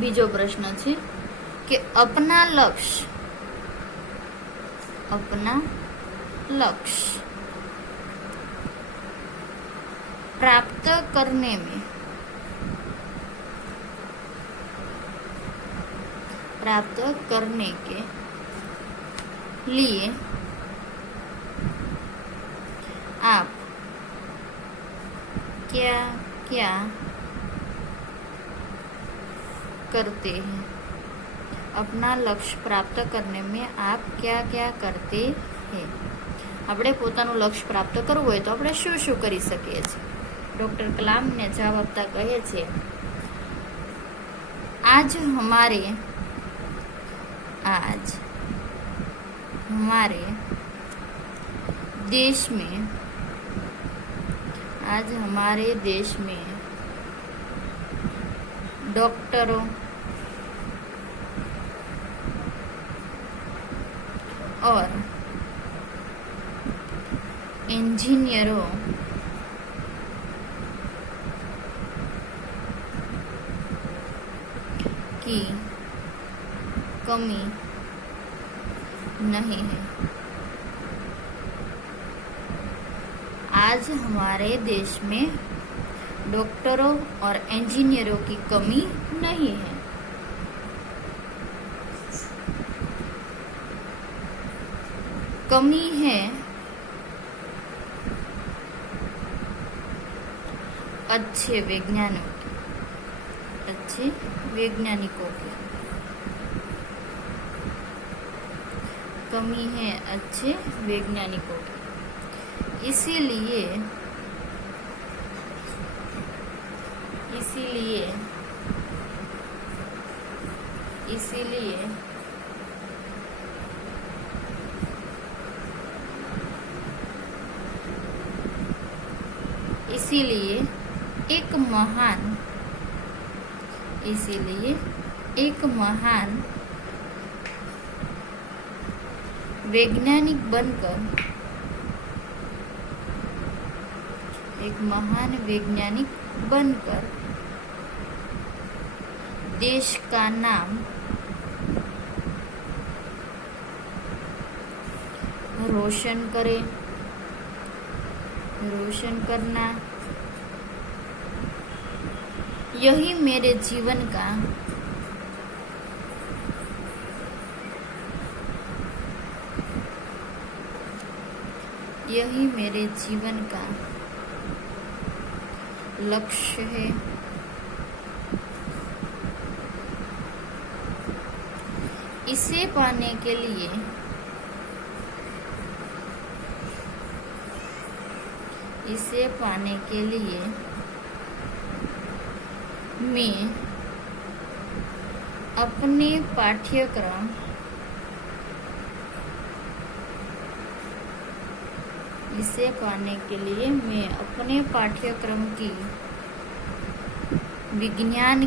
बीजो प्रश्न है कि अपना लक्ष्य प्राप्त करने के लिए आप क्या क्या करते हैं? अपना लक्ष्य प्राप्त करने में आप क्या क्या करते हैं? આપણે પોતાનું લક્ષ્ય પ્રાપ્ત કરવું હોય તો આપણે શું શું કરી શકીએ છીએ? ડૉક્ટર કલામને જવાબ આપતા કહે છે, आज हमारे देश में डॉक्टरों और इंजीनियरों की कमी नहीं है। आज हमारे देश में डॉक्टरों और इंजीनियरों की कमी नहीं है। कमी है अच्छे वैज्ञानिकों की। कमी है अच्छे वैज्ञानिकों की। इसीलिए एक महान वैज्ञानिक बनकर देश का नाम रोशन करना, यही मेरे जीवन का लक्ष्य है। इसे पाने के लिए मैं अपने पाठ्यक्रम की विज्ञान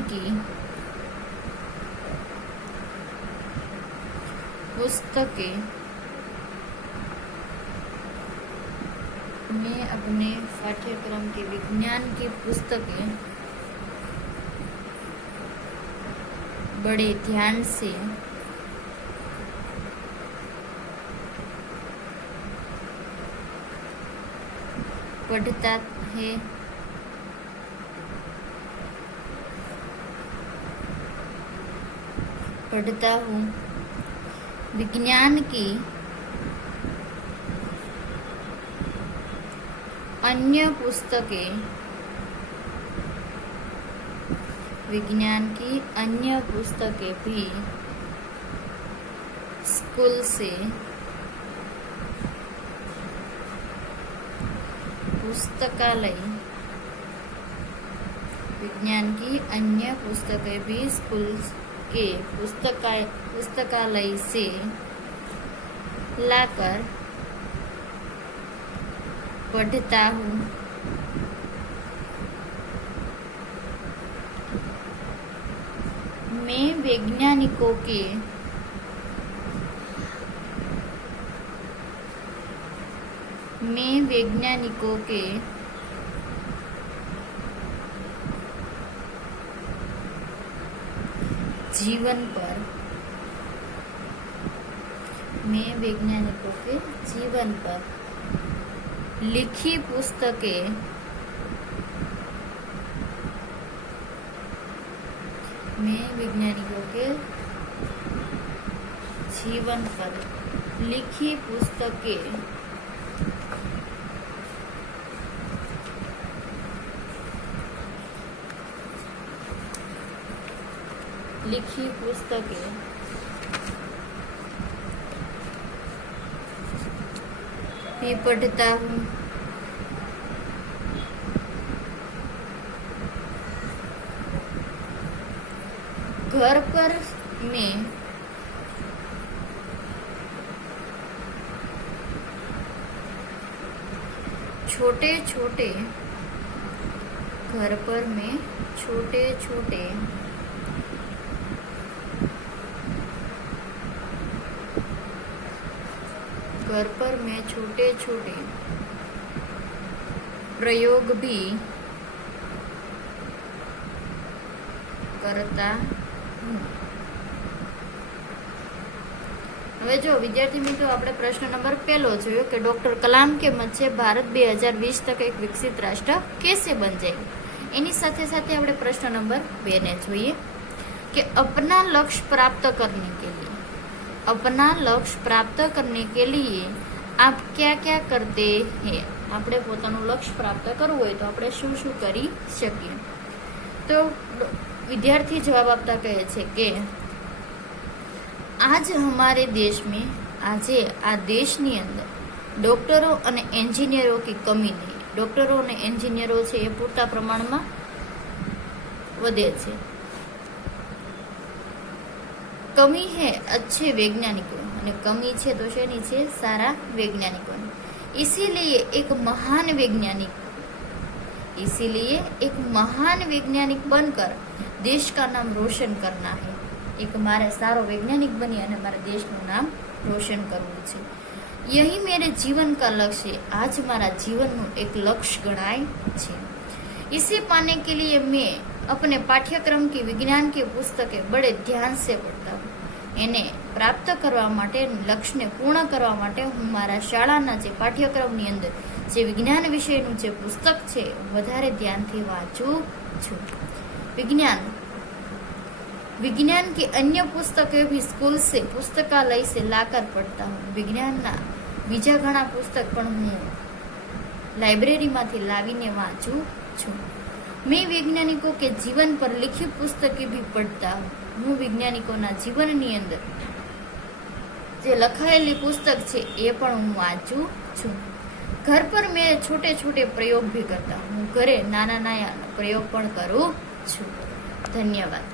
की पुस्तकें बड़े ध्यान से पढ़ता हूँ। विज्ञान की अन्य पुस्तकें भी स्कूल से पुस्तकालय से लाकर पढ़ता हूँ। मैं वैज्ञानिकों के जीवन पर, मैं वैज्ञानिकों के जीवन पर लिखी पुस्तकें मैं वैज्ञानिकों के जीवन पर लिखी पुस्तकें भी पढ़ता हूँ। घर पर मैं छोटे छोटे प्रयोग भी करता हूँ। હવે જો વિદ્યાર્થી મિત્રો, આપણે પ્રશ્ન નંબર 1 જોયો કે ડોક્ટર કલામ के मत से भारत 2020 तक एक विकसित राष्ट्र कैसे बन जाएगी। એની સાથે સાથે આપણે પ્રશ્ન નંબર 2 ને જોઈએ કે अपना लक्ष्य प्राप्त करने के लिए आप क्या क्या करते हैं। આપણે પોતાનું લક્ષ્ય પ્રાપ્ત કરવું હોય તો આપણે શું શું કરી શકીએ। તો વિદ્યાર્થી જવાબ આપતા કહે છે કે आज हमारे देश में આજે આ દેશની અંદર ડોક્ટરો અને એન્જિનિયરો की કમી નહીં। ડોક્ટરો અને એન્જિનિયરો છે એ પૂરતા પ્રમાણમાં વધે છે। કમી હે अच्छे वैज्ञानिकों, અને કમી છે તો શેની છે? સારા વૈજ્ઞાનિકોની। इसीलिए एक महान वैज्ञानिक बनकर देश का नाम रोशन करना है। एक मारे सारो वैज्ञानिक बनी અને મારા દેશનું નામ રોશન કરવું છે। यही मेरे जीवन का लक्ष्य है। आज मारा जीवनનું एक लक्ष्य गणाय છે। इसे पाने के लिए मैं अपने पाठ्यक्रम की विज्ञान की पुस्तकें बड़े ध्यान से पढ़ता हूँ। એને પ્રાપ્ત કરવા માટે, લક્ષ્યને પૂર્ણ કરવા માટે હું મારા શાળાના જે પાઠ્યક્રમની અંદર જે વિજ્ઞાન વિષયનું જે પુસ્તક છે વધારે ધ્યાનથી વાંચું છું। विज्ञान की अन्य पुस्तकें भी स्कूल से पुस्तकालय से लाकर पढ़ता हूँ। विज्ञानना बीजा घणा पुस्तक पण हूँ लाइब्रेरीमांथी लावीने वांचुं छुं। मैं वैज्ञानिकों के जीवन पर लिखी पुस्तकें भी पढ़ता हूँ। हूँ वैज्ञानिकोना जीवननी अंदर जे लखायेली पुस्तक छे ए पण हूँ वांचुं छुं। घर पर मैं छोटे छोटे प्रयोग भी करता हूँ। घरे नाना नाना प्रयोग पण करूं छुं। धन्यवाद।